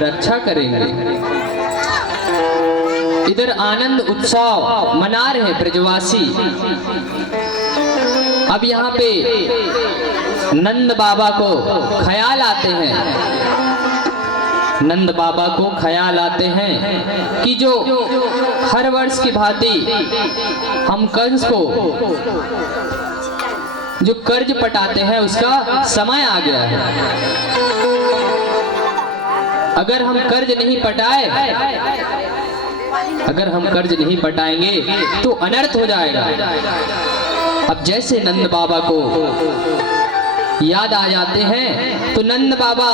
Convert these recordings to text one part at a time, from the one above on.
रक्षा करेंगे। इधर आनंद उत्सव मना रहे ब्रजवासी। अब यहाँ पे नंद बाबा को ख्याल आते हैं, नंद बाबा को ख्याल आते हैं कि जो हर वर्ष की भांति हम कंस को जो कर्ज पटाते हैं उसका समय आ गया है। अगर हम कर्ज नहीं पटाए, अगर हम कर्ज नहीं पटाएंगे तो अनर्थ हो जाएगा। अब जैसे नंद बाबा को याद आ जाते हैं तो नंद बाबा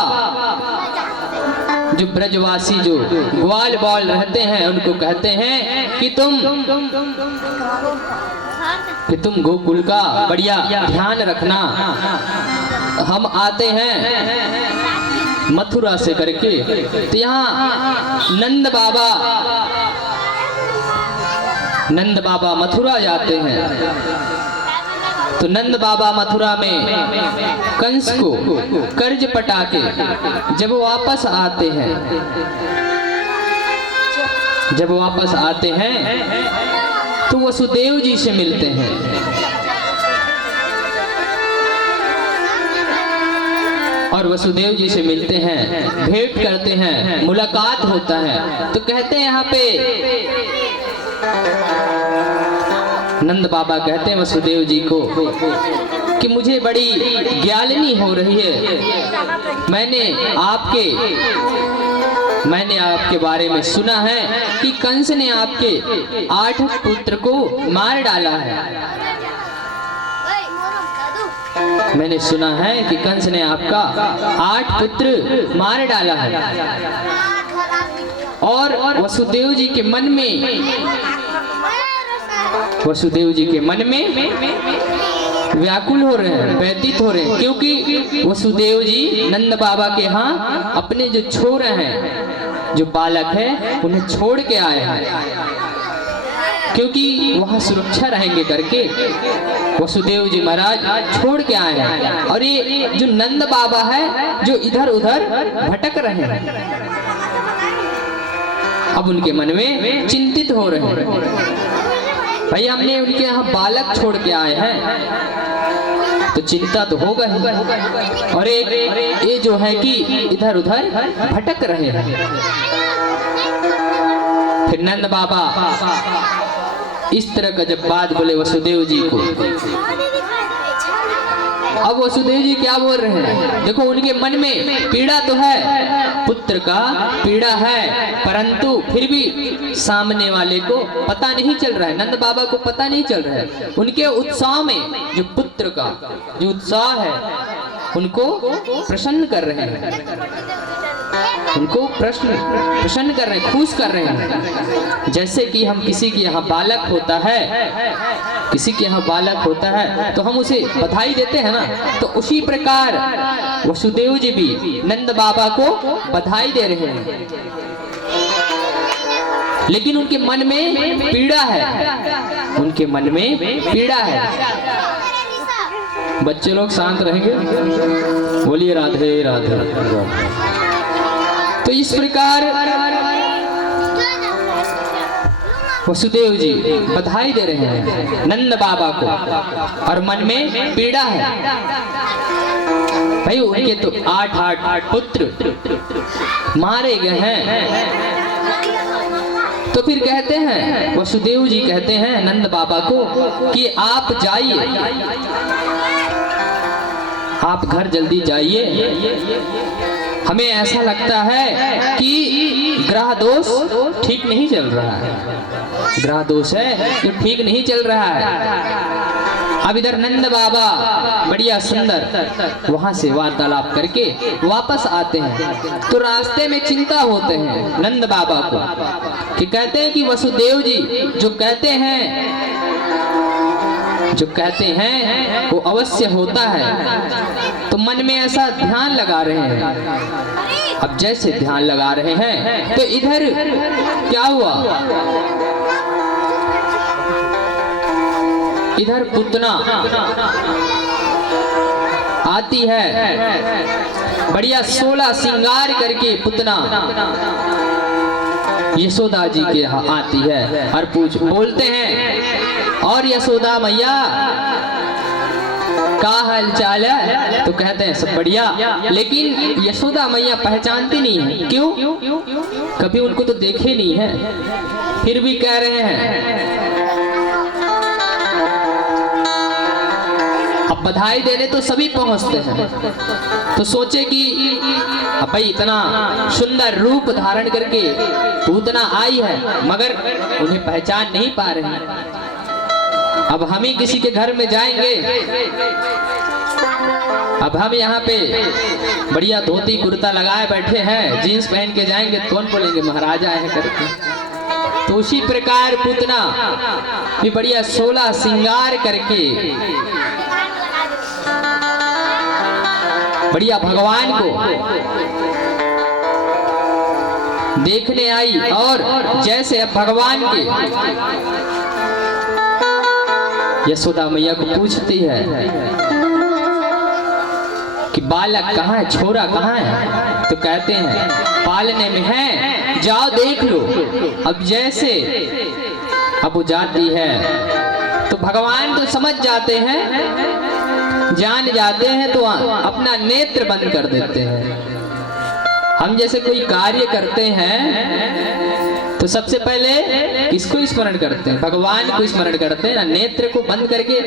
जो ब्रजवासी जो ग्वाल बाल रहते हैं उनको कहते हैं कि तुम गोकुल का बढ़िया ध्यान रखना। हम आते हैं मथुरा से करके, तो यहाँ नंद बाबा मथुरा जाते हैं। तो नंद बाबा मथुरा में कंस को कर्ज पटा के जब वापस आते हैं, जब वापस आते हैं तो वसुदेव जी से मिलते हैं। और वसुदेव जी से मिलते हैं, भेंट करते हैं, मुलाकात होता है। तो कहते हैं यहाँ पे नंद बाबा कहते हैं वसुदेव जी को कि मुझे बड़ी ग्यालनी हो रही है। मैंने आपके बारे में सुना है कि कंस ने आपके 8 पुत्र को मार डाला है। मैंने सुना है कि कंस ने आपका 8 पुत्र मार डाला है। और वसुदेव जी के मन में व्याकुल हो रहे हैं, व्यतीत हो रहे हैं, क्योंकि वसुदेव जी नंद बाबा के यहाँ अपने जो छोरे हैं, जो बालक है, उन्हें छोड़ के आए हैं, क्योंकि वहाँ सुरक्षा रहेंगे करके वसुदेव जी महाराज छोड़ के आए हैं। और ये जो नंद बाबा है जो इधर उधर भटक रहे हैं, अब उनके मन में चिंतित हो रहे हैं। भाई हमने उनके यहाँ बालक छोड़ के आए हैं तो चिंता तो होगा ही। और एक ये जो है कि इधर उधर भटक रहे हैं। फिर नंद बाबा इस तरह का जब बात बोले वसुदेव जी को, अब वसुदेव जी क्या बोल रहे हैं? देखो उनके मन में पीड़ा तो है, पुत्र का पीड़ा है, परंतु फिर भी सामने वाले को पता नहीं चल रहा है, नंद बाबा को पता नहीं चल रहा है। उनके उत्साह में जो पुत्र का जो उत्साह है उनको प्रसन्न कर रहे हैं, उनको प्रसन्न कर रहे हैं, खुश कर रहे हैं। जैसे कि हम किसी के यहाँ बालक होता है, किसी के यहाँ बालक होता है तो हम उसे बधाई देते हैं ना, तो उसी प्रकार वसुदेव जी भी नंद बाबा को बधाई दे रहे हैं। लेकिन उनके मन में पीड़ा है, उनके मन में पीड़ा है। बच्चे लोग शांत रहेंगे, बोलिए राधे राधे। तो इस प्रकार वसुदेव जी बधाई दे रहे हैं नंद बाबा को, और मन में पीड़ा है। भाई उनके तो 8 पुत्र मारे गए हैं। तो फिर कहते हैं वसुदेव जी कहते हैं नंद बाबा को कि आप जाइए, आप घर जल्दी जाइए। हमें ऐसा लगता है कि ग्रह दोष ठीक नहीं चल रहा है, ग्रह दोष है तो ठीक नहीं चल रहा है। अब इधर नंद बाबा बढ़िया सुंदर वहां से वार्तालाप करके वापस आते हैं। तो रास्ते में चिंता होते हैं नंद बाबा को कि कहते हैं कि वसुदेव जी जो कहते हैं वो अवश्य होता है। तो मन में ऐसा ध्यान लगा रहे हैं। अब जैसे ध्यान लगा रहे हैं तो इधर क्या हुआ, इधर पुतना आती है, बढ़िया 16 श्रृंगार करके पुतना यशोदा जी के यहाँ आती है और बोलते हैं, और यशोदा मैया का हाल चाल है? तो कहते हैं सब बढ़िया। लेकिन यशोदा मैया पहचानती नहीं है। क्यों? कभी उनको तो देखे नहीं है, फिर भी कह रहे हैं। अब बधाई देने तो सभी पहुंचते हैं, तो सोचे कि अब भाई इतना सुंदर रूप धारण करके पूतना आई है, मगर उन्हें पहचान नहीं पा रहे हैं। अब हम ही किसी के घर में जाएंगे, अब हम यहाँ पे बढ़िया धोती कुर्ता लगाए बैठे हैं, जीन्स पहन के जाएंगे तो कौन बोलेंगे महाराजा है करके। तो उसी प्रकार पूतना भी बढ़िया 16 श्रृंगार करके बढ़िया भगवान को देखने आई। और जैसे अब भगवान के यशोदा मैया को पूछती है कि बालक कहाँ है, छोरा कहाँ है? तो कहते हैं पालने में है, जाओ देख लो। अब जैसे अब वो जाती है तो भगवान तो समझ जाते हैं, जान जाते हैं, तो अपना नेत्र बंद कर देते हैं। हम जैसे कोई कार्य करते हैं तो सबसे पहले किसको स्मरण करते हैं? भगवान को स्मरण करते हैं ना, नेत्र को बंद करके।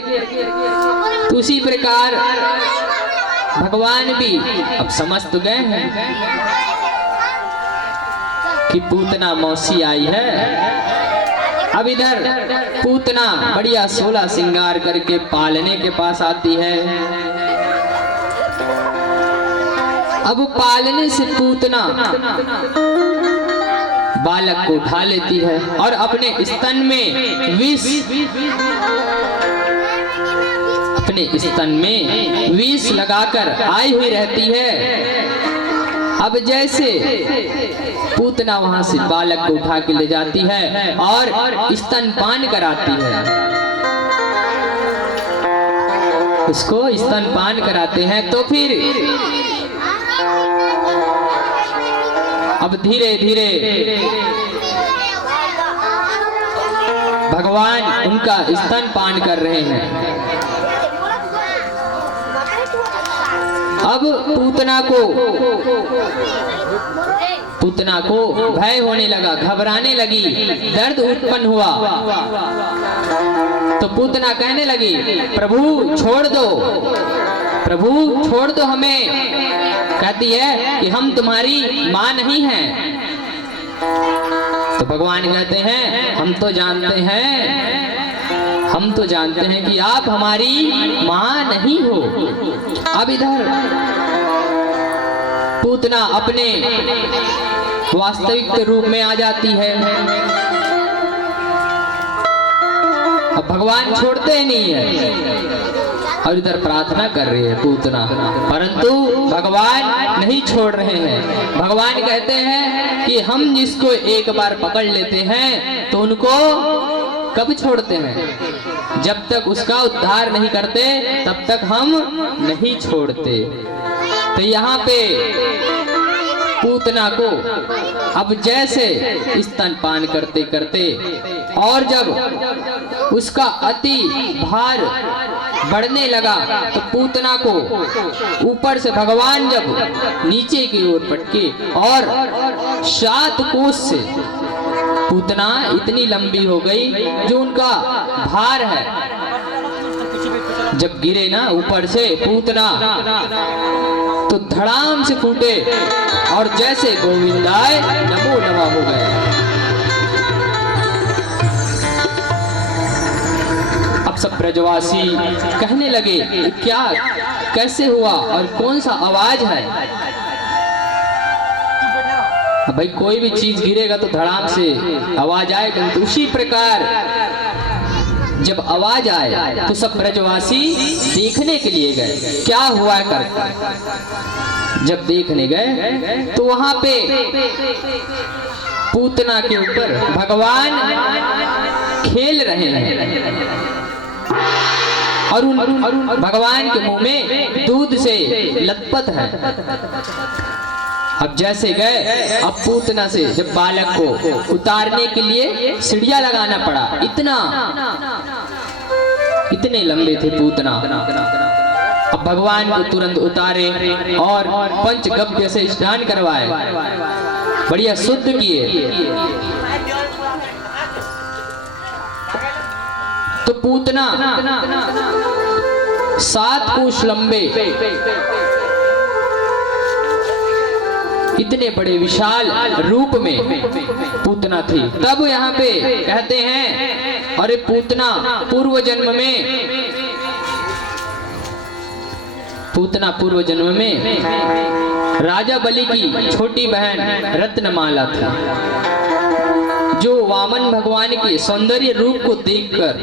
तो उसी प्रकार भगवान भी अब समझ तो गए हैं कि पूतना मौसी आई है। अब इधर पूतना बढ़िया 16 श्रृंगार करके पालने के पास आती है। अब पालने से पूतना बालक को उठा लेती है और अपने स्तन में विष लगाकर आई हुई रहती है। अब जैसे पूतना वहां से बालक को उठा के ले जाती है और स्तनपान कराती है, उसको स्तनपान कराते हैं। तो फिर अब धीरे धीरे भगवान उनका स्तनपान कर रहे हैं। अब पूतना को भय होने लगा, घबराने लगी, दर्द उत्पन्न हुआ। तो पूतना कहने लगी, प्रभु छोड़ दो, प्रभु छोड़ दो हमें। कहती है कि हम तुम्हारी माँ नहीं हैं। तो भगवान कहते हैं हम तो जानते हैं कि आप हमारी माँ नहीं हो। अब इधर पूतना अपने वास्तविक रूप में आ जाती है। अब भगवान छोड़ते ही नहीं है और इधर प्रार्थना कर रही है पूतना, परंतु भगवान नहीं छोड़ रहे हैं। भगवान कहते हैं कि हम जिसको एक बार पकड़ लेते हैं तो उनको कब छोड़ते हैं? जब तक उसका उद्धार नहीं करते तब तक हम नहीं छोड़ते। तो यहाँ पे पूतना को अब जैसे स्तनपान करते करते और जब उसका अति भार बढ़ने लगा तो पूतना को ऊपर से भगवान जब नीचे की ओर पटके और 7 कोस से पूतना इतनी लंबी हो गई, जो उनका भार है जब गिरे ना ऊपर से पूतना तो धड़ाम से फूटे और जैसे गोविंदाय नमो नमः हो गए। अब सब ब्रजवासी कहने लगे क्या, कैसे हुआ और कौन सा आवाज है? भाई कोई भी चीज गिरेगा तो धड़ाम से आवाज आएगा। तो उसी प्रकार जब आवाज आए तो सब ब्रजवासी देखने के लिए गए क्या हुआ करके। जब देखने गए तो वहां पे पूतना के ऊपर भगवान खेल रहे हैं और उन भगवान के मुंह में दूध से लथपथ है। अब जैसे गए, अब पूतना से जब बालक को उतारने के लिए सीढ़ियां लगाना पड़ा, इतने लंबे थे पूतना। अब भगवान को तुरंत उतारे और पंचगव्य से स्नान करवाए, बढ़िया शुद्ध किए। तो पूतना 7 कोस लंबे, इतने बड़े विशाल रूप में पूतना थी। तब यहाँ पे कहते हैं, अरे पूतना पूर्व जन्म में राजा बलि की छोटी बहन रत्नमाला थी, जो वामन भगवान के सौंदर्य रूप को देखकर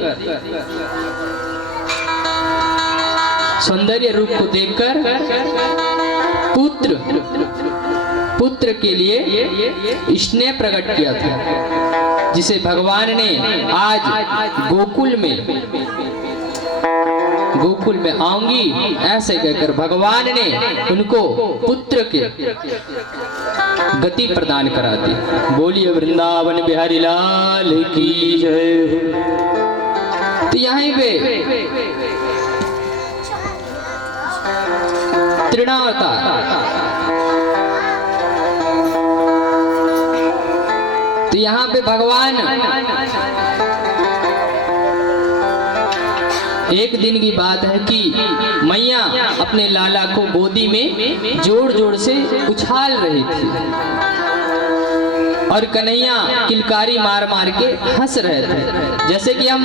पुत्र के लिए स्नेह प्रकट किया था, जिसे भगवान ने आज गोकुल में आऊंगी ऐसे कहकर भगवान ने उनको पुत्र के गति प्रदान करा दी। बोलिए वृंदावन बिहारी लाल की जय। तो यहीं पे तृणावतार, तो यहाँ पे भगवान एक दिन की बात है कि मैया अपने लाला को गोदी में जोर जोर से उछाल रही थी और कन्हैया किलकारी मार मार के हंस रहे थे। जैसे कि हम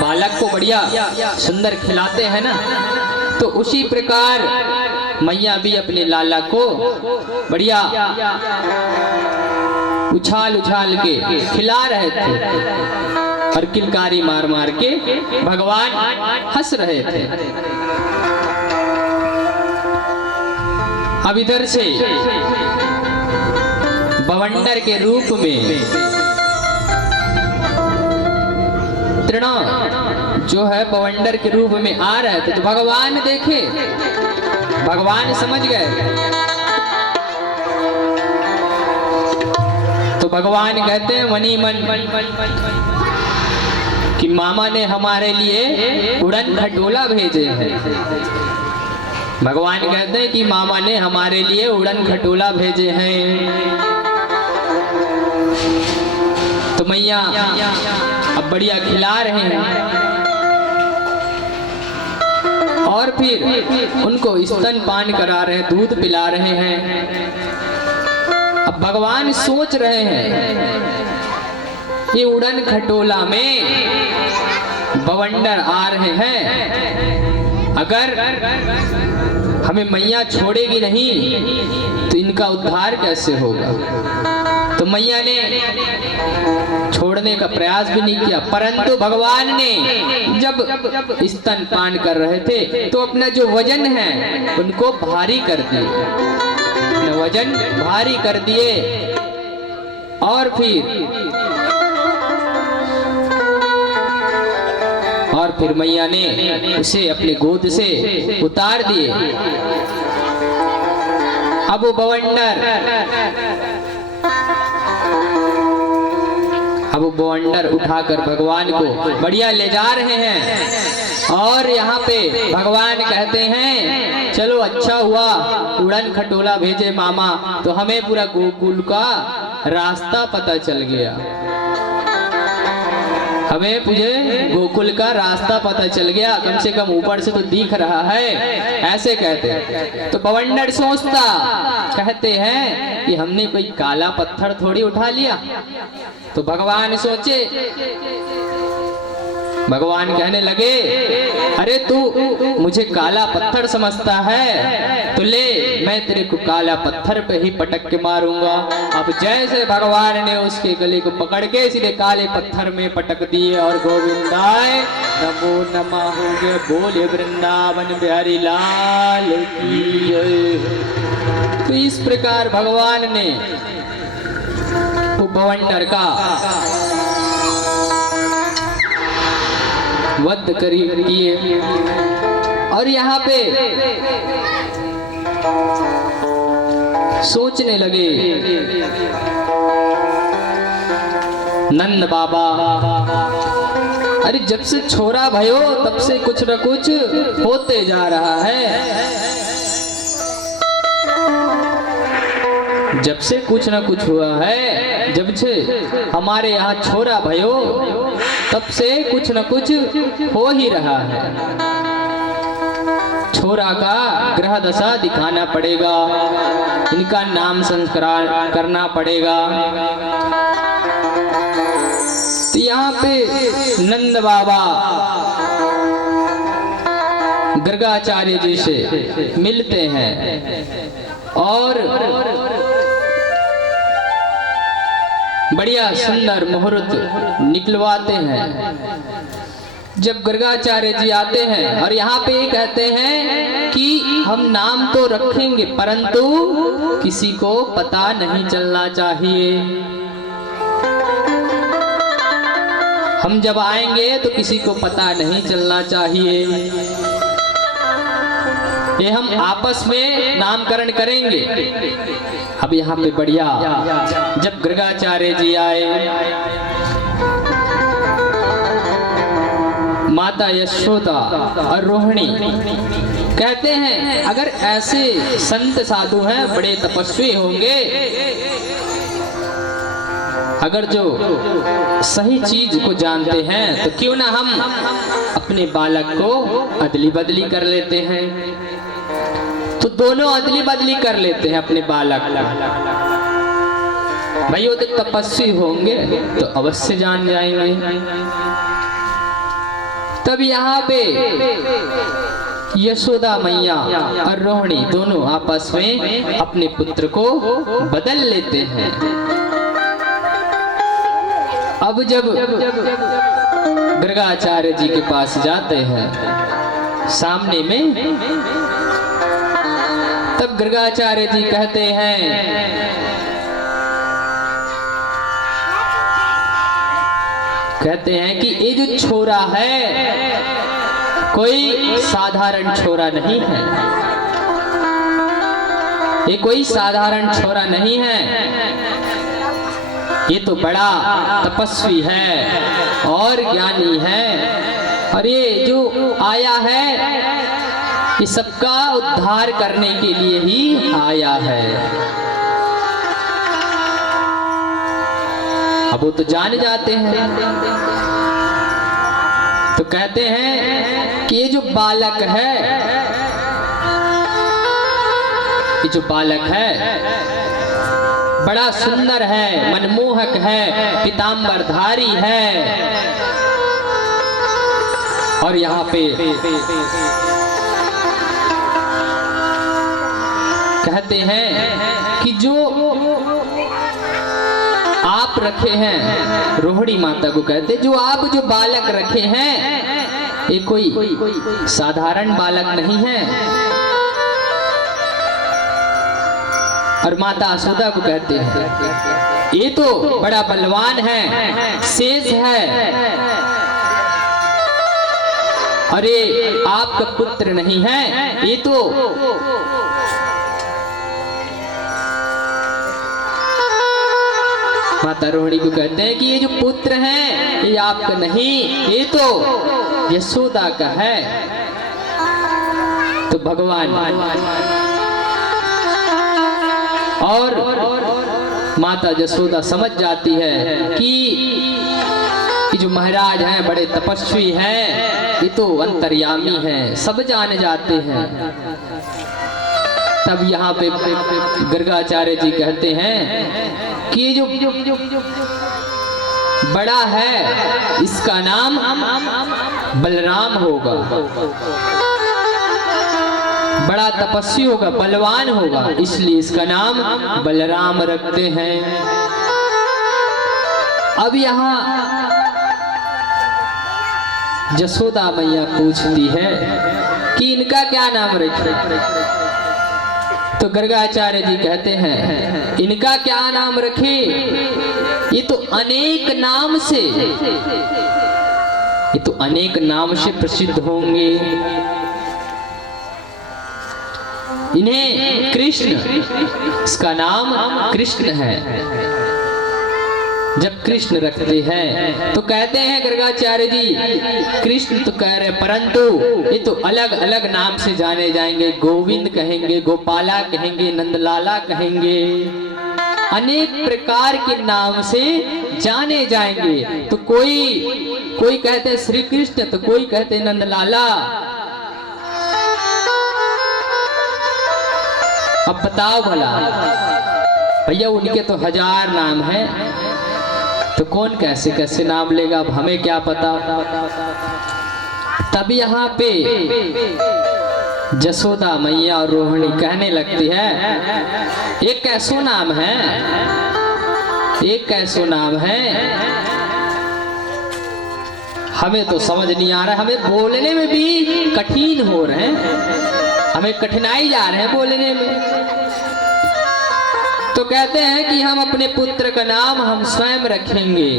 बालक को बढ़िया सुंदर खिलाते हैं ना, तो उसी प्रकार मैया भी अपने लाला को बढ़िया उछाल उछाल के खिला रहे थे और किलकारी मार मार के भगवान हंस रहे थे। अब इधर से बवंडर के रूप में तृणा जो है बवंडर के रूप में आ रहे थे, तो भगवान देखे, भगवान समझ गए। तो भगवान कहते हैं मनी मन कि मामा ने हमारे लिए उड़न खटोला भेजे हैं। भगवान कहते हैं कि मामा ने हमारे लिए उड़न खटोला भेजे हैं। तो मैया अब बढ़िया खिला रहे हैं और फिर उनको स्तनपान करा रहे हैं, दूध पिला रहे हैं। अब भगवान सोच रहे हैं ये उड़न खटोला में बवंडर आ रहे हैं, अगर हमें मैया छोड़ेगी नहीं तो इनका उद्धार कैसे होगा। तो मैया ने छोड़ने का प्रयास भी नहीं किया, परंतु भगवान ने जब स्तनपान कर रहे थे तो अपना जो वजन है उनको भारी कर दिए, वजन भारी कर दिए और फिर मैया ने उसे अपने गोद से उतार दिए। अब वो बवंडर उठाकर भगवान को बढ़िया ले जा रहे हैं और यहाँ पे भगवान कहते हैं चलो अच्छा हुआ उड़न खटोला भेजे मामा, तो हमें पूरा गोकुल का रास्ता पता चल गया, हमें मुझे गोकुल का रास्ता पता चल गया, कम से कम ऊपर से तो दिख रहा है, ऐसे कहते हैं। तो बवंडर सोचता, कहते हैं कि हमने कोई काला पत्थर थोड़ी उठा लिया। तो भगवान सोचे, भगवान कहने लगे अरे तू मुझे काला पत्थर समझता है, तो ले मैं तेरे को काला पत्थर पे ही पटक के मारूंगा। अब जैसे भगवान ने उसके गले को पकड़ के सीधे काले पत्थर में पटक दिए और गोविंदाय नमो नमः हो गए। बोले वृंदावन बिहारी लाल की जय। तो इस प्रकार भगवान ने बवंडर का वध किए। और यहाँ पे सोचने लगे नंद बाबा, अरे जब से छोरा भयो तब से कुछ न कुछ होते जा रहा है, जब से कुछ न कुछ हुआ है, जब से हमारे यहाँ छोरा भयो तब से कुछ न कुछ हो ही रहा है। छोरा का ग्रह दशा दिखाना पड़ेगा, इनका नाम संस्कार करना पड़ेगा। तो यहाँ पे नंद बाबा गर्गाचार्य जी से मिलते हैं और बढ़िया सुंदर मुहूर्त निकलवाते हैं। जब गर्गाचार्य जी आते हैं और यहाँ पे कहते हैं कि हम नाम तो रखेंगे परंतु किसी को पता नहीं चलना चाहिए, हम जब आएंगे तो किसी को पता नहीं चलना चाहिए, ये हम आपस में नामकरण करेंगे। अब यहाँ पे बढ़िया जब गर्गाचार्य जी आए, माता यशोदा और रोहिणी कहते हैं अगर ऐसे संत साधु हैं, बड़े तपस्वी होंगे, अगर जो सही चीज को जानते हैं तो क्यों ना हम अपने बालक को अदली बदली कर लेते हैं। तो दोनों अदली बदली कर लेते हैं अपने बालक को। भाई वो तो तपस्वी होंगे तो अवश्य जान जाएंगे। तब यहाँ पे यशोदा मैया और रोहिणी दोनों आपस में अपने पुत्र को बदल लेते हैं। अब जब गर्गाचार्य जी के पास जाते हैं सामने में, तब गर्गाचार्य जी कहते हैं कि ये जो छोरा है कोई साधारण छोरा नहीं है, ये कोई साधारण छोरा नहीं है, ये तो बड़ा तपस्वी है और ज्ञानी है, और ये जो आया है ये सबका उद्धार करने के लिए ही आया है। अब वो तो जान जाते हैं, तो कहते हैं कि ये जो बालक है, ये जो बालक है बड़ा सुंदर है, मनमोहक है, पीतांबरधारी है। और यहाँ पे कहते हैं कि जो आप रखे हैं, रोहिणी माता को कहते जो आप जो बालक रखे हैं ये कोई साधारण बालक नहीं है। और माता यशोदा को कहते हैं ये तो बड़ा बलवान है, शेष है, और ये आपका पुत्र नहीं है, ये तो माता रोहिणी को कहते हैं कि ये जो पुत्र है ये आपका नहीं, ये तो यशोदा का है। तो भगवान और माता यशोदा समझ जाती है कि जो महाराज हैं बड़े तपस्वी हैं, ये तो अंतर्यामी हैं, सब जान जाते हैं। तब यहाँ पे गर्गाचार्य जी कहते हैं कि ये जो बड़ा है इसका नाम बलराम होगा, बड़ा तपस्वी होगा, बलवान होगा, इसलिए इसका नाम बलराम रखते हैं। अब यहाँ यशोदा मैया पूछती है कि इनका क्या नाम रखे। तो गर्गाचार्य जी कहते हैं इनका क्या नाम रखे, ये तो अनेक नाम से ये तो अनेक नाम से प्रसिद्ध होंगे। इन्हें कृष्ण, इसका नाम कृष्ण है। जब कृष्ण रखते हैं तो कहते हैं गर्गाचार्य जी, कृष्ण तो कह रहे परंतु ये तो अलग अलग नाम से जाने जाएंगे। गोविंद कहेंगे, गोपाला कहेंगे, नंदलाला कहेंगे, अनेक प्रकार के नाम से जाने जाएंगे। तो कोई कहते हैं श्री कृष्ण, तो कोई कहते हैं नंदलाला। अब बताओ भला भैया, उनके तो 1000 नाम हैं, तो कौन कैसे कैसे नाम लेगा, अब हमें क्या पता। तब यहाँ पे जसोदा मैया और रोहिणी कहने लगती है, एक कैसो नाम है, एक कैसो नाम है, हमें तो समझ नहीं आ रहा, हमें बोलने में भी कठिन हो रहे हैं, हमें कठिनाई जा रहे हैं बोलने में। तो कहते हैं कि हम अपने पुत्र का नाम हम स्वयं रखेंगे।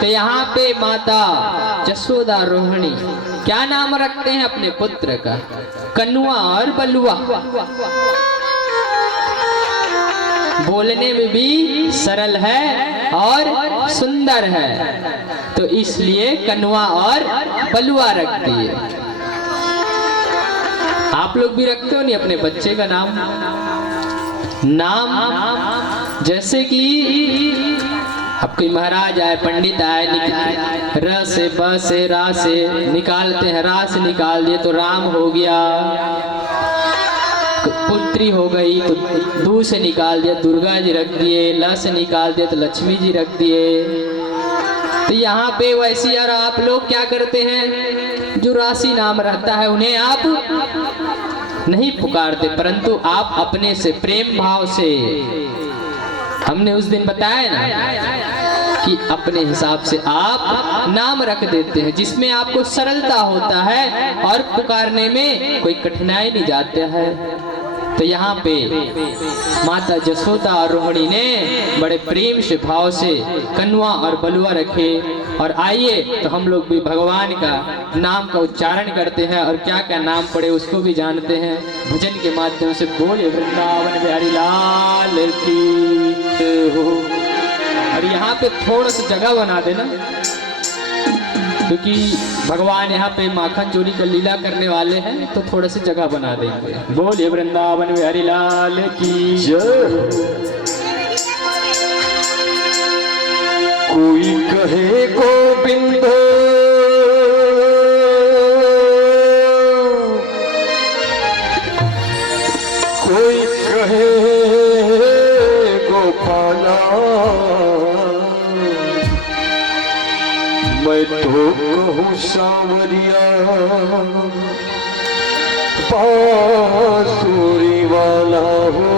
तो यहाँ पे माता जसोदा रोहिणी क्या नाम रखते हैं अपने पुत्र का? कन्वा और बलुआ। बोलने में भी सरल है और सुंदर है, तो इसलिए कन्वा और बलुआ रखती है। आप लोग भी रखते हो नहीं अपने बच्चे का नाम? जैसे कि अब कोई महाराज आए, पंडित आए, र से ब से रा से निकालते हैं, रा से निकाल दिए तो राम हो गया। पुत्री हो गई तो दू से निकाल दिया दुर्गा जी रख दिए, ल से निकाल दिया तो लक्ष्मी जी रख दिए। तो यहाँ पे वैसे यार आप लोग क्या करते हैं, जो राशि नाम रहता है उन्हें आप नहीं पुकारते, परंतु आप अपने से प्रेम भाव से, हमने उस दिन बताया ना कि अपने हिसाब से आप नाम रख देते हैं जिसमें आपको सरलता होता है और पुकारने में कोई कठिनाई नहीं जाता है। तो यहाँ पे माता जसोदा और रोहिणी ने बड़े प्रेम से भाव से कन्वा और बलुआ रखे। और आइए तो हम लोग भी भगवान का नाम का उच्चारण करते हैं और क्या क्या नाम पड़े उसको भी जानते हैं भजन के माध्यम से। बोले वृंदावन बिहारी लाल की हो। और यहाँ पे थोड़ा सा जगह बना देना, क्योंकि भगवान यहाँ पे माखन चोरी का लीला करने वाले हैं, तो थोड़ा सी जगह बना देंगे। बोले वृंदावन बिहारी लाल की जय। कोई कहे गोविंद, कोई कहे गोपाला, मैं तो कहूँ सांवरिया बांसुरी वाला हो।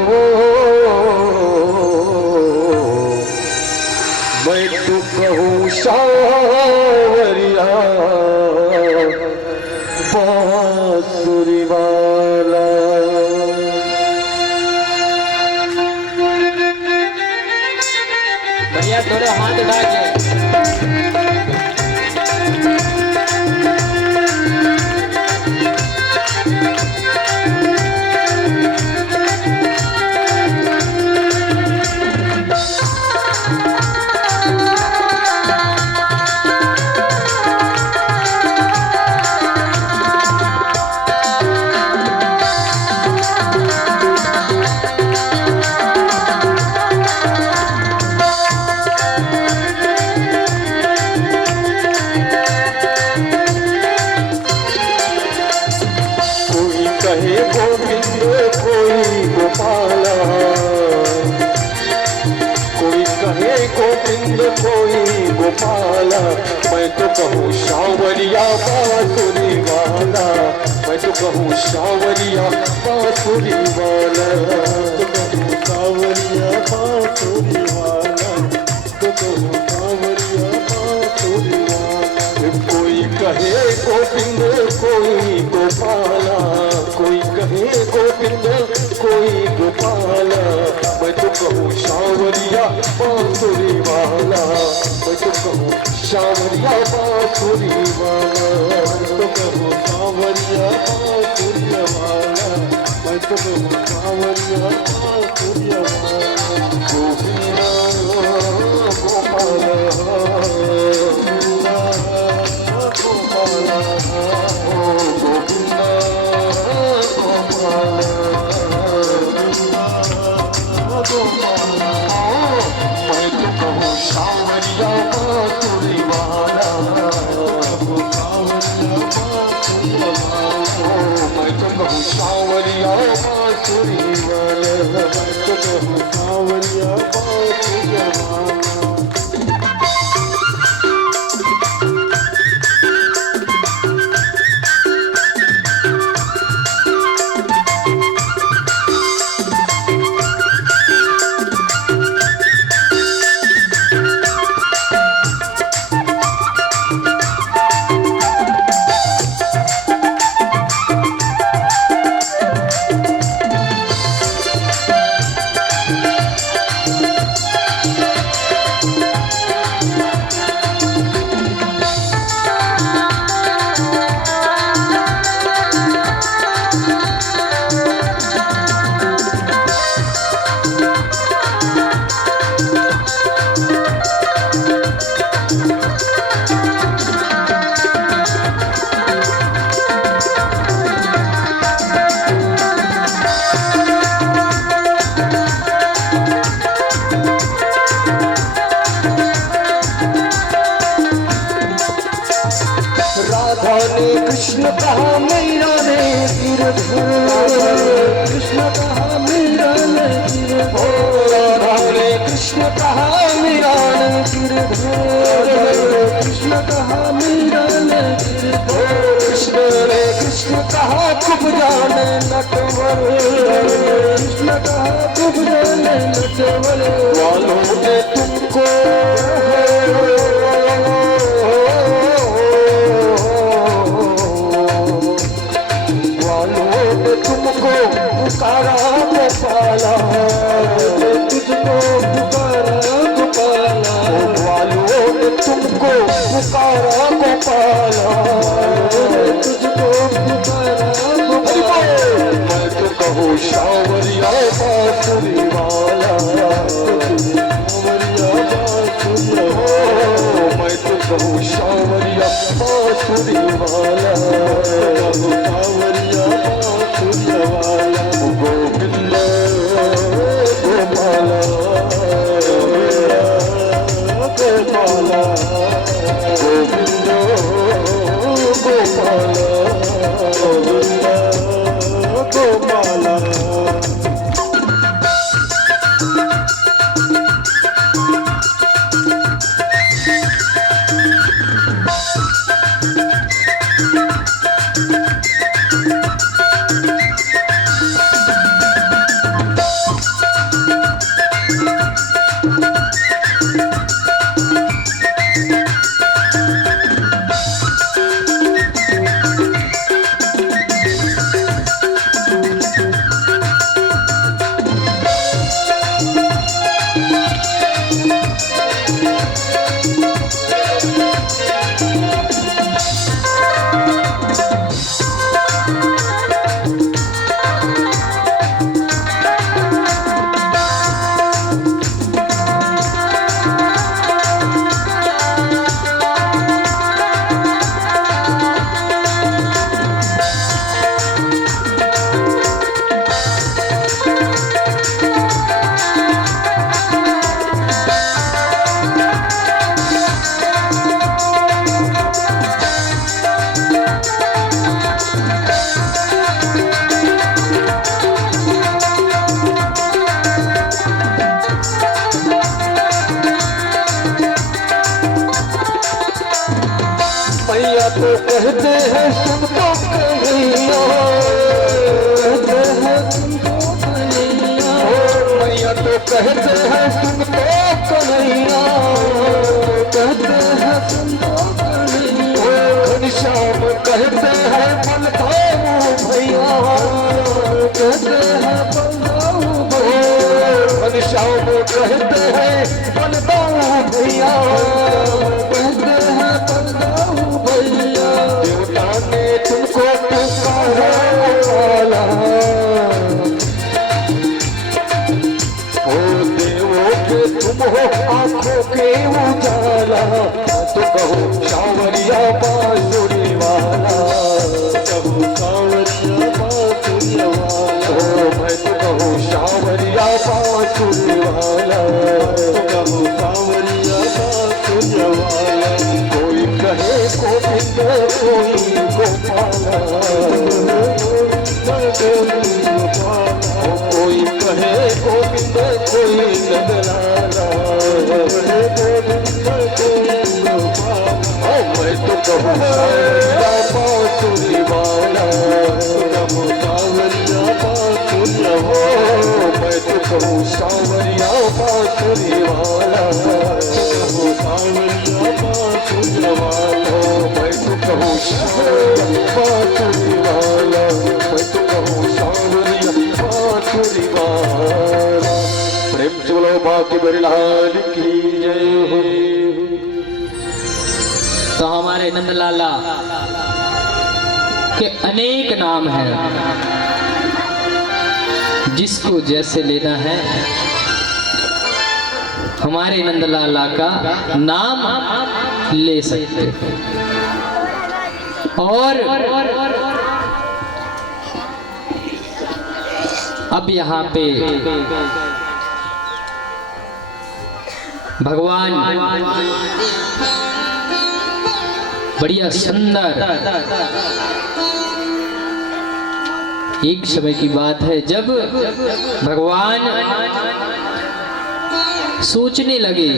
मैं तो कहूँ सांवरिया बांसुरी वाला। भैया थोड़े हाथ उठा के कोई गोपाला, मैं तो कहूँ सांवरिया बांसुरी वाला। मैं तो कहूँ सांवरिया बांसुरी वाला। तो कहूँ सांवरिया बांसुरी वाला। तो कहूँ सांवरिया बांसुरी वाला। कोई कहे गोविंद, कोई गोपाला, कोई कहे गोविंद, कोई गोपाला। मैं तो कहूँ सांवरिया बांसुरी वाला, मैं तो कहूँ सांवरिया बांसुरी वाला, मैं तो कहूँ सांवरिया बांसुरी वाला, मैं तो कहूँ सांवरिया बांसुरी वाला। गोविंदा गोपाला, गोविंदा गोपाला, ओ गोविंदा गोपाला, गोपाला। मैं तो कहूँ सांवरिया बांसुरी वाला, मैं तो कहूँ सांवरिया बांसुरी वाला, मैं तो कहूँ सांवरिया बांसुरी वाला। राधा ने कृष्ण कहा मीरा ने गिरधर, कृष्ण कहा मीरा ने गिरधर, राधा ने कृष्ण कहा मीरा ने गिरधर, कृष्ण कहा मीरा ने गिरधर, कृष्ण ने कृष्ण कहा खूब जाने नटवर, कृष्ण कहा खूब जाने नटवर, वालों ने तुमको तुमको पुकारा गोपाला, तुझको पुकारा गोपाला, वालों ने तुमको पुकारा गोपाला, तुझको पुकारा गोपाला। मैं तो कहूँ सांवरिया बांसुरी वाला, सांवरिया बांसुरी, मैं तो कहूँ सांवरिया बांसुरी वाला, सांवरिया गोविंद गोपाला, गोपाला, गोविंद गोपाला, गोविंद गोपाला। तो कहते हैं तुमको कन्हैया, कहते हैं तुमको कन्हैया, मैया तो कहते हैं तुमको कन्हैया, कहते हैं तुमको कन्हैया, घनश्याम कहते हैं बलदाऊ भैया, कहते हैं बलदाऊ भैया, घनश्याम कहते हैं बलदाऊ भैया कहते हैं बंदा हूँ भैया देवता ने तुमको पुकारा वाला ओ देवों के तुम हो आंखों के उजाला तो कहो सावरिया बांसुरी वाला कहो सावरिया बांसुरी वाला ओ मैं तो कहूँ सावरिया बांसुरी वाला कहो सावरिया बांसुरी वाला कोई कहे गोविंद कोई गोपाला कोई कहे गोविंद कोई नंदलाला मैं तो कहूँ सावरिया बांसुरी वाला कहूँ सावरिया बांसुरी मैं तो कहूँ सावरिया बांसुरी वाला कहूँ सावरिया बांसुरी वाला मैं तो कहूँ सावरिया बांसुरी वाला मैं तो कहूँ सावरिया बांसुरी वाला प्रेम से बोलो बाकी बरिलाल की जय हो। तो हमारे नंदलाला के अनेक नाम हैं, जिसको जैसे लेना है हमारे नंदलाला का नाम ले सकते। और अब यहाँ पे भगवान बढ़िया सुंदर, एक समय की बात है जब भगवान सोचने लगे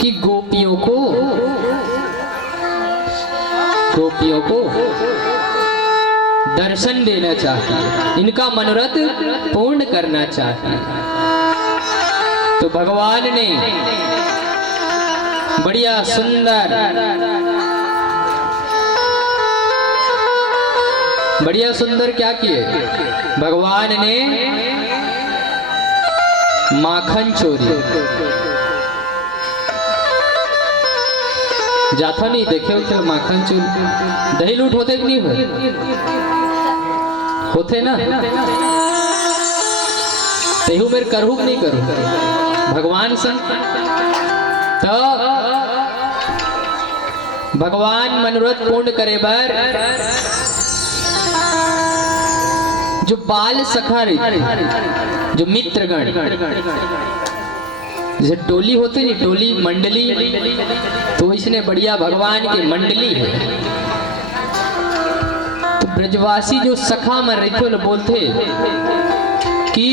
कि गोपियों को दर्शन देना चाहते हैं, इनका मनोरथ पूर्ण करना चाहते हैं। तो भगवान ने बढ़िया सुंदर क्या किए, भगवान ने माखन चोरी, जाता नहीं देखे हो क्या माखन चोरी, दही लूट होते कि नहीं होते ना, तेहू मेरे करू नहीं करू भगवान से। तो भगवान मनोरथ पूर्ण करे बर जो बाल सखा रही, जो मित्रगण, जैसे टोली होते नहीं, टोली मंडली, तो इसने बढ़िया भगवान की मंडली है। तो ब्रजवासी जो सखा मर रहे थे बोलते कि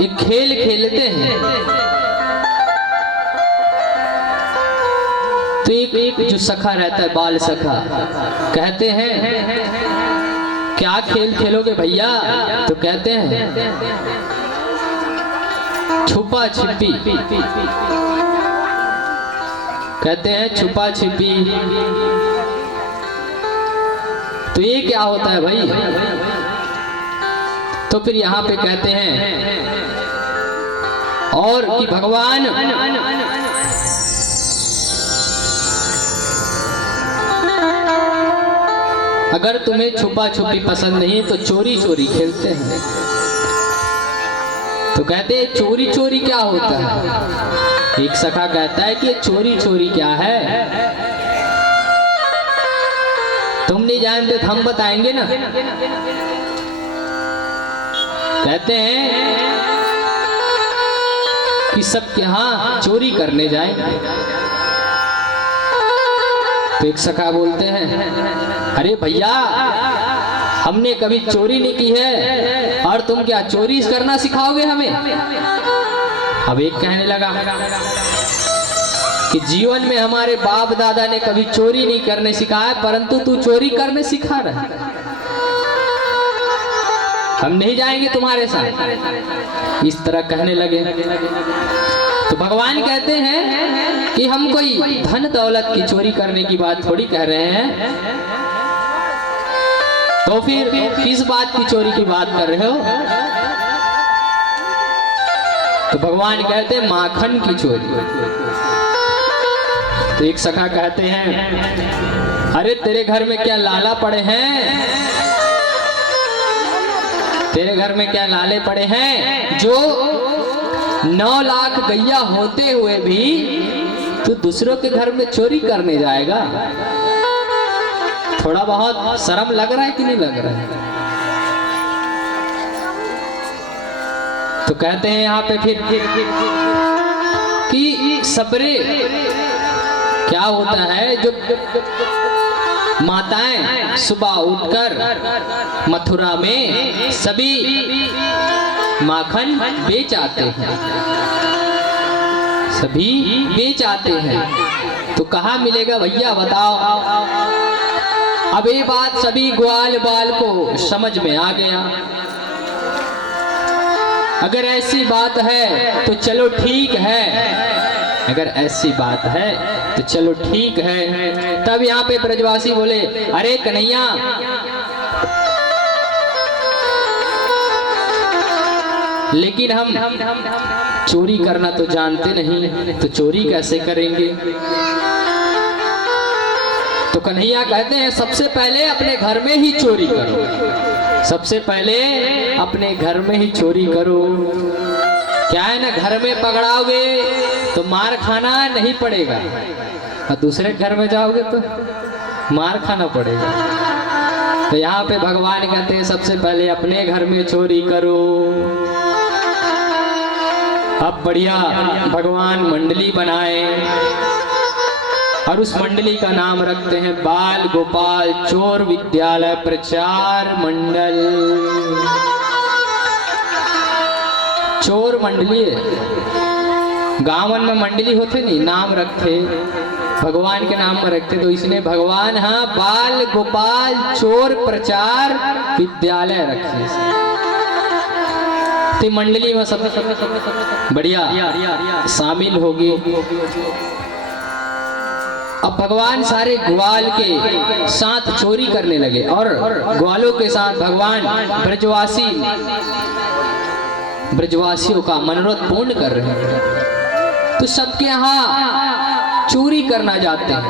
एक खेल खेलते हैं। तो एक जो सखा रहता है, बाल सखा, कहते हैं क्या खेल खेलोगे भैया? तो कहते हैं छुपा छिपी, कहते हैं छुपा छिपी। तो ये क्या होता है भाई? तो फिर यहाँ पे कहते हैं और कि भगवान अगर तुम्हें छुपा छुपी पसंद नहीं तो चोरी चोरी खेलते हैं। तो कहते हैं चोरी चोरी क्या होता है? एक सखा कहता है कि चोरी चोरी क्या है, तुम नहीं जानते तो हम बताएंगे ना। कहते हैं कि सबके यहाँ चोरी करने जाएंगे। तो एक सखा बोलते हैं अरे भैया हमने कभी चोरी नहीं की है और तुम क्या चोरी करना सिखाओगे हमें? अब एक कहने लगा कि जीवन में हमारे बाप दादा ने कभी चोरी नहीं करने सिखाया, परंतु तू चोरी करने सिखा रहा है, हम नहीं जाएंगे तुम्हारे साथ। इस तरह कहने लगे। तो भगवान कहते हैं कि हम कोई धन दौलत की चोरी करने की बात थोड़ी कह रहे हैं, तो फिर किस बात की चोरी की बात कर रहे हो? भगवान कहते हैं माखन की चोरी। तो एक सखा कहते हैं अरे तेरे घर में क्या लाला पड़े हैं, तेरे घर में क्या लाले पड़े हैं जो 9 लाख गैया होते हुए भी तू दूसरों के घर में चोरी करने जाएगा। थोड़ा बहुत शर्म लग रहा है कि नहीं लग रहा है? तो कहते हैं यहाँ पे फिर कि सबरे क्या होता है, जो माताएं सुबह उठकर मथुरा में सभी माखन बेच आते हैं, सभी बेच आते हैं। तो कहाँ मिलेगा भैया बताओ। अब ये बात सभी ग्वाल बाल को समझ में आ गया। अगर ऐसी बात है तो चलो ठीक है, अगर ऐसी बात है तो चलो ठीक है। तब यहाँ पे ब्रजवासी बोले अरे कन्हैया, लेकिन हम चोरी करना तो जानते नहीं, तो चोरी कैसे करेंगे? तो कन्हैया कहते हैं सबसे पहले अपने घर में ही चोरी करो, सबसे पहले अपने घर में ही चोरी करो। क्या है ना, घर में पकड़ाओगे तो मार खाना नहीं पड़ेगा, और दूसरे घर में जाओगे तो मार खाना पड़ेगा। तो यहाँ पे भगवान कहते हैं सबसे पहले अपने घर में चोरी करो। अब बढ़िया भगवान मंडली बनाए और उस मंडली का नाम रखते हैं बाल गोपाल चोर विद्यालय प्रचार मंडल। चोर मंडली गांवन में मंडली होते नहीं, नाम रखते भगवान के नाम में रखते, तो इसने भगवान हाँ बाल गोपाल चोर प्रचार विद्यालय रखे। तो मंडली में सब बढ़िया शामिल होगी। अब भगवान सारे ग्वाल के साथ चोरी करने लगे और ग्वालों के साथ भगवान ब्रजवासियों का मनोरथ पूर्ण कर रहे हैं। तो सबके यहाँ चोरी करना जाते हैं,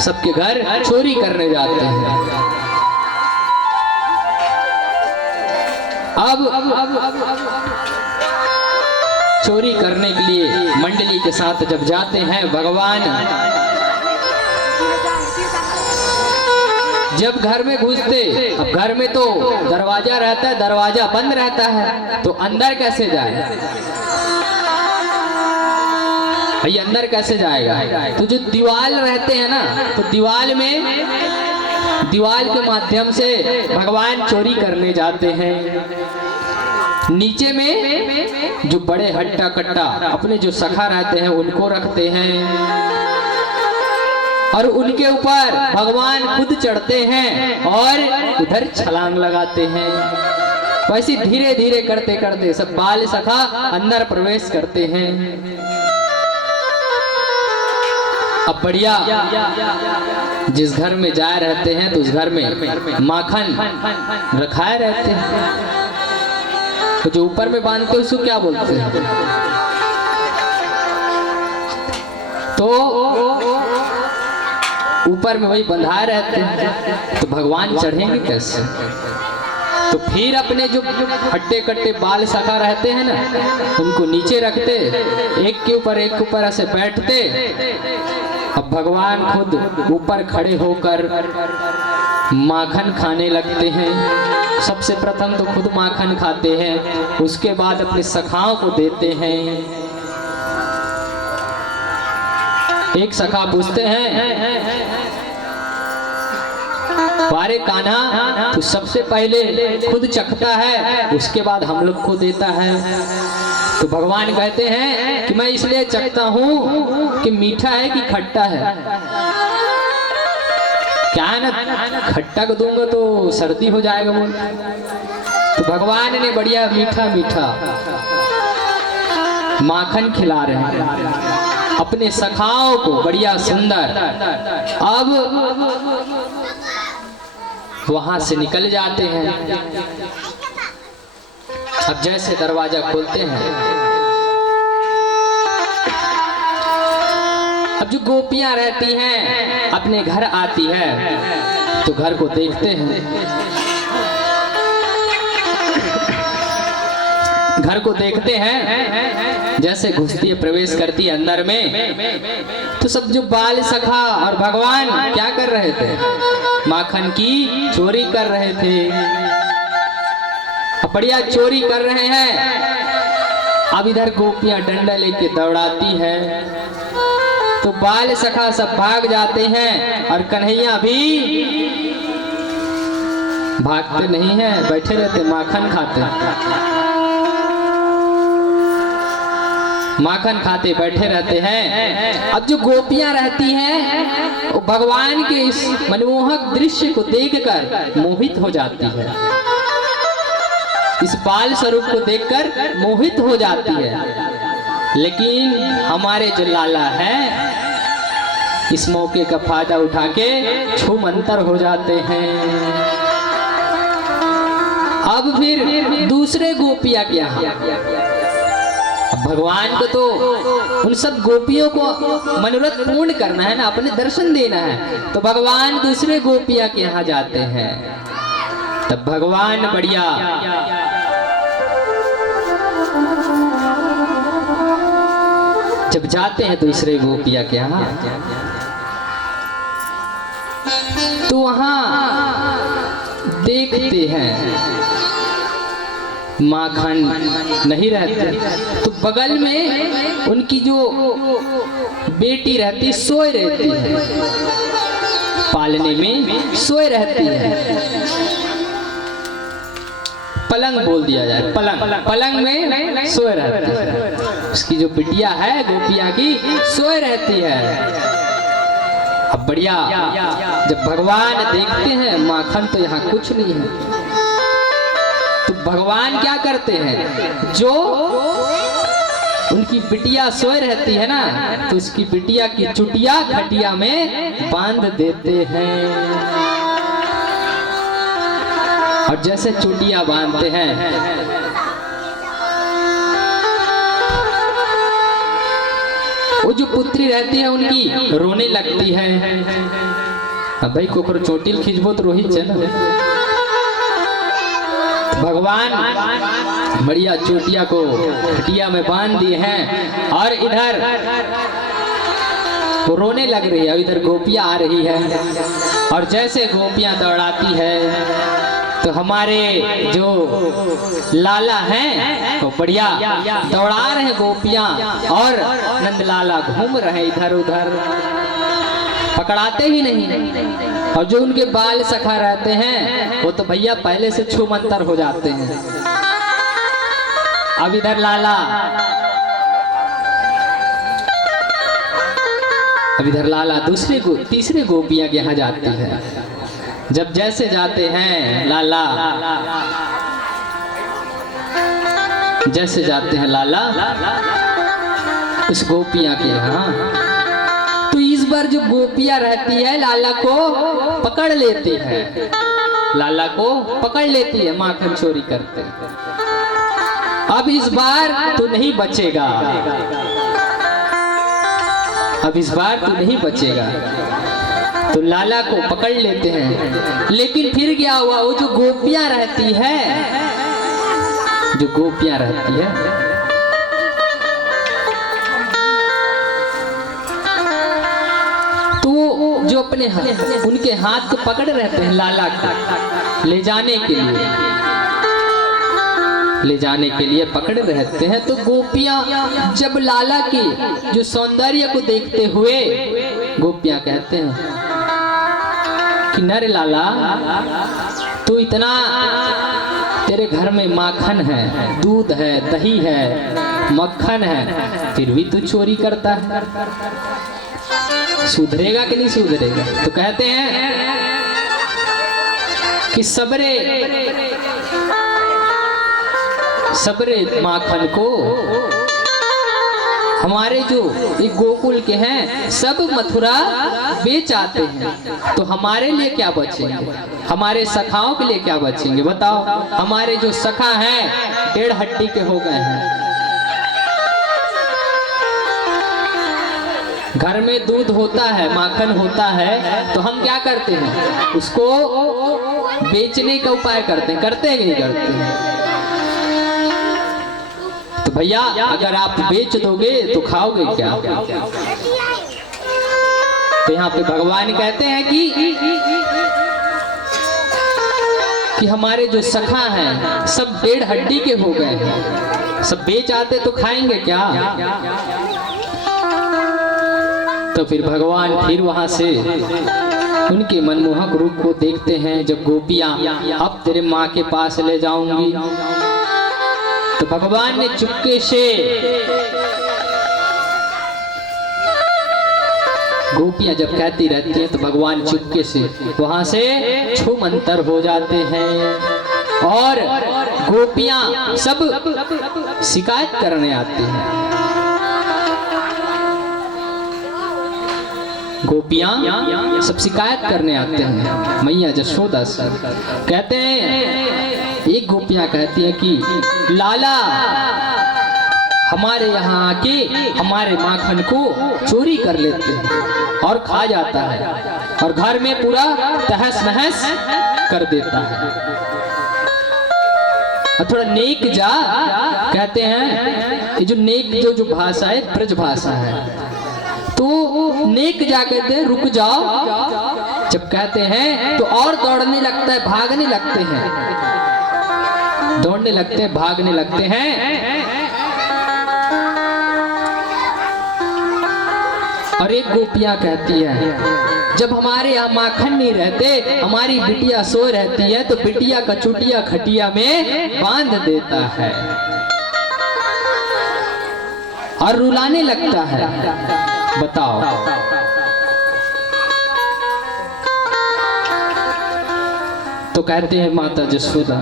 सबके घर चोरी करने जाते हैं। अब चोरी करने के लिए मंडली के साथ जब जाते हैं भगवान, जब घर में घुसते, अब घर में तो दरवाजा रहता है, दरवाजा बंद रहता है, तो अंदर कैसे जाए भाई, अंदर कैसे जाएगा? तो जो दीवाल रहते हैं ना, तो दीवाल के माध्यम से भगवान चोरी करने जाते हैं। नीचे में जो बड़े हट्टा कट्टा अपने जो सखा रहते हैं उनको रखते हैं और उनके ऊपर भगवान खुद चढ़ते हैं और उधर छलांग लगाते हैं। वैसे धीरे धीरे करते करते सब बाल सखा अंदर प्रवेश करते हैं। अब बढ़िया जिस घर में जाए रहते हैं तो उस घर में माखन रखाए रहते हैं। तो जो ऊपर में बांधते हैं उसको क्या बोलते हैं? तो ऊपर में वही बंधाए रहते हैं। तो भगवान चढ़ेंगे कैसे? तो फिर अपने जो हट्टे कट्टे बाल सखा रहते हैं ना, उनको नीचे रखते, एक के ऊपर ऐसे बैठते। अब भगवान खुद ऊपर खड़े होकर माखन खाने लगते हैं। सबसे प्रथम तो खुद माखन खाते हैं, उसके बाद अपने सखाओं को देते हैं। एक सखा पूछते हैं वारे कान्हा, तो सबसे पहले खुद चखता है, उसके बाद हम लोग को देता है। तो भगवान कहते हैं कि मैं इसलिए चखता हूँ कि मीठा है कि खट्टा है। क्या है ना, खट्टा को दूंगा तो सर्दी हो जाएगा बोल। तो भगवान ने बढ़िया मीठा मीठा माखन खिला रहे हैं अपने सखाओं को, बढ़िया सुंदर। अब वहां से निकल जाते हैं। अब जैसे दरवाजा खोलते हैं, अब जो गोपियां रहती हैं अपने घर आती है तो घर को देखते हैं, घर को देखते हैं। जैसे घुसती है, प्रवेश करती है अंदर में, तो सब जो बाल सखा और भगवान क्या कर रहे थे? माखन की चोरी कर रहे थे। बढ़िया चोरी कर रहे हैं। अब इधर गोपियां डंडा लेके दौड़ाती है तो बाल सखा सब भाग जाते हैं और कन्हैया भी भागते नहीं हैं, बैठे रहते, माखन खाते, माखन खाते बैठे रहते हैं। अब जो गोपियां रहती हैं वो भगवान के इस मनमोहक दृश्य को देखकर मोहित हो जाती है, इस बाल स्वरूप को देखकर मोहित हो जाती है। लेकिन हमारे जो लाला है इस मौके का फायदा उठा के छूमंतर हो जाते हैं। अब फिर दूसरे गोपिया के यहाँ, अब भगवान को तो उन सब गोपियों को मनोरथ पूर्ण करना है ना, अपने दर्शन देना है, तो भगवान दूसरे गोपिया के यहाँ जाते हैं। तब भगवान बढ़िया जब जाते हैं दूसरे गोपिया के यहाँ तो वहां देखते हैं माखन नहीं रहते, तो बगल में उनकी जो बेटी रहती सोए रहती है, पालने में सोए रहती है। पलंग बोल दिया जाए, पलंग, पलंग में सोए रहती है। उसकी जो बिटिया है गोपिया की सोए रहती है। अब बढ़िया जब भगवान देखते हैं माखन तो यहाँ कुछ नहीं है, तो भगवान क्या करते हैं? जो उनकी बिटिया सोए रहती है ना, तो उसकी बिटिया की चुटिया खटिया में बांध देते हैं। और जैसे चुटिया बांधते हैं वो जो पुत्री रहती है उनकी रोने लगती है। अब भाई कोकरो चोटिल खींचबो तो रोहित है ना। भगवान बढ़िया चोटिया को खटिया में बांध दिए हैं और इधर वो रोने लग रही है। इधर गोपियां आ रही है और जैसे गोपियां दौड़ाती है तो हमारे जो लाला हैं तो बढ़िया दौड़ा रहे हैं गोपियां और नंदलाला घूम रहे इधर उधर, पकड़ाते ही नहीं। और जो उनके बाल सखा रहते हैं वो तो भैया पहले से छूमंतर हो जाते हैं। अब इधर लाला, अब इधर लाला तीसरे गोपियां के यहाँ जाती है। जब जैसे जाते हैं लाला, जैसे जाते हैं लाला उस गोपियां के यहाँ, तो इस बार जो गोपियां रहती है लाला को पकड़ लेती है, लाला को पकड़ लेती है माखन चोरी करते। अब इस बार तो नहीं बचेगा, अब इस बार तो नहीं बचेगा। तो लाला को पकड़ लेते हैं। लेकिन फिर क्या हुआ? वो जो गोपियां रहती है, जो गोपियां रहती है तो जो अपने उनके हाथ को पकड़ रहते हैं लाला को ले जाने के लिए, ले जाने के लिए पकड़े रहते हैं। तो गोपियां जब लाला की जो सौंदर्य को देखते हुए गोपियां कहते हैं कि नर लाला तू इतना, तेरे घर में माखन है, दूध है, दही है, मक्खन है, फिर भी तू चोरी करता है, सुधरेगा कि नहीं सुधरेगा? तो कहते हैं कि सबरे सबरे माखन को हमारे जो एक गोकुल के हैं सब मथुरा बेच आते हैं, तो हमारे लिए क्या बचेंगे, हमारे सखाओं के लिए क्या बचेंगे बताओ। हमारे जो सखा हैं 1.5 हड्डी के हो गए हैं। घर में दूध होता है, माखन होता है, तो हम क्या करते हैं, उसको बेचने का उपाय करते हैं कि नहीं करते हैं। तो भैया अगर आप बेच दोगे तो खाओगे क्या। तो यहाँ पे भगवान कहते हैं कि हमारे जो सखा हैं सब 1.5 हड्डी के हो गए हैं, सब बेच आते तो खाएंगे क्या। तो फिर भगवान फिर वहां से उनके मनमोहक रूप को देखते हैं। जब गोपियां अब तेरे माँ के पास ले जाऊंगी, तो भगवान ने चुपके से गोपियां जब कहती रहती हैं तो भगवान चुपके से वहां से छूमंतर हो जाते हैं और गोपियां सब शिकायत करने आती हैं। गोपियां सब शिकायत करने आते हैं मैया जशोदा से। कहते हैं, एक गोपियां कहती है कि लाला हमारे यहाँ आके हमारे माखन को चोरी कर लेते हैं और खा जाता है और घर में पूरा तहस नहस कर देता है। और थोड़ा नेक जा, कहते हैं ये जो नेक जो भाषा है ब्रज भाषा है, तो नेक जा कहते हैं रुक जाओ। जब कहते हैं तो और दौड़ने लगता है, भागने लगते हैं, दौड़ने लगते हैं, भागने लगते हैं। और एक गोपियां कहती है, जब हमारे यहाँ माखन नहीं रहते, हमारी बिटिया सो रहती है, तो बिटिया का चुटिया खटिया में बांध देता है और रुलाने लगता है। बताओ, तो कहते हैं माता जसोदा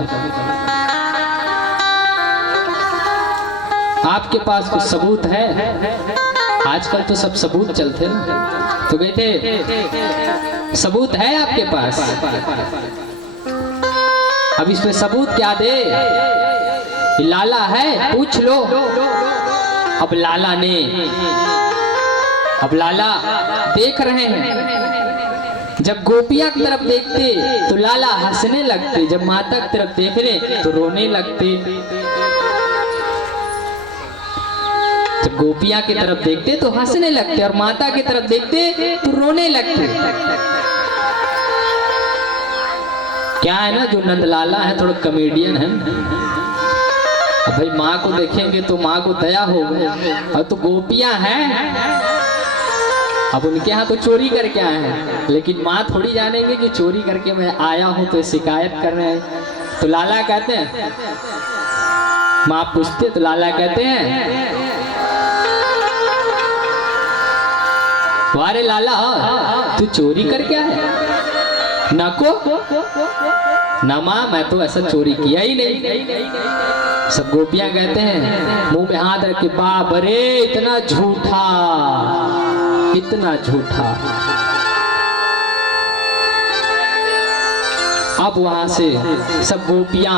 आपके पास कुछ सबूत है। आजकल तो सब सबूत चलते हैं, तो कहते सबूत है आपके पास। अब इसमें सबूत क्या दे, लाला है पूछ लो। अब लाला देख रहे हैं, जब गोपियां की तरफ देखते तो लाला हंसने लगते, जब माता की तरफ देखने तो रोने लगते। जब गोपियां की तरफ देखते तो हंसने लगते और माता की तरफ देखते तो रोने लगते। क्या है ना, जो नंदलाला है थोड़ा कॉमेडियन है। अब भाई माँ को देखेंगे तो माँ को दया होगा, और तो गोपियां हैं, अब उनके यहाँ तो चोरी करके आए हैं, लेकिन माँ थोड़ी जानेंगे कि चोरी करके मैं आया हूं तो शिकायत कर रहे हैं। तो लाला कहते हैं, माँ पूछते तो लाला कहते हैं, वारे लाला तू चोरी करके आया? नको ना माँ, मैं तो ऐसा चोरी किया ही नहीं। सब गोपियां कहते हैं मुंह में हाथ रख के, बाप रे इतना झूठा, इतना झूठा। अब वहां से सब गोपियां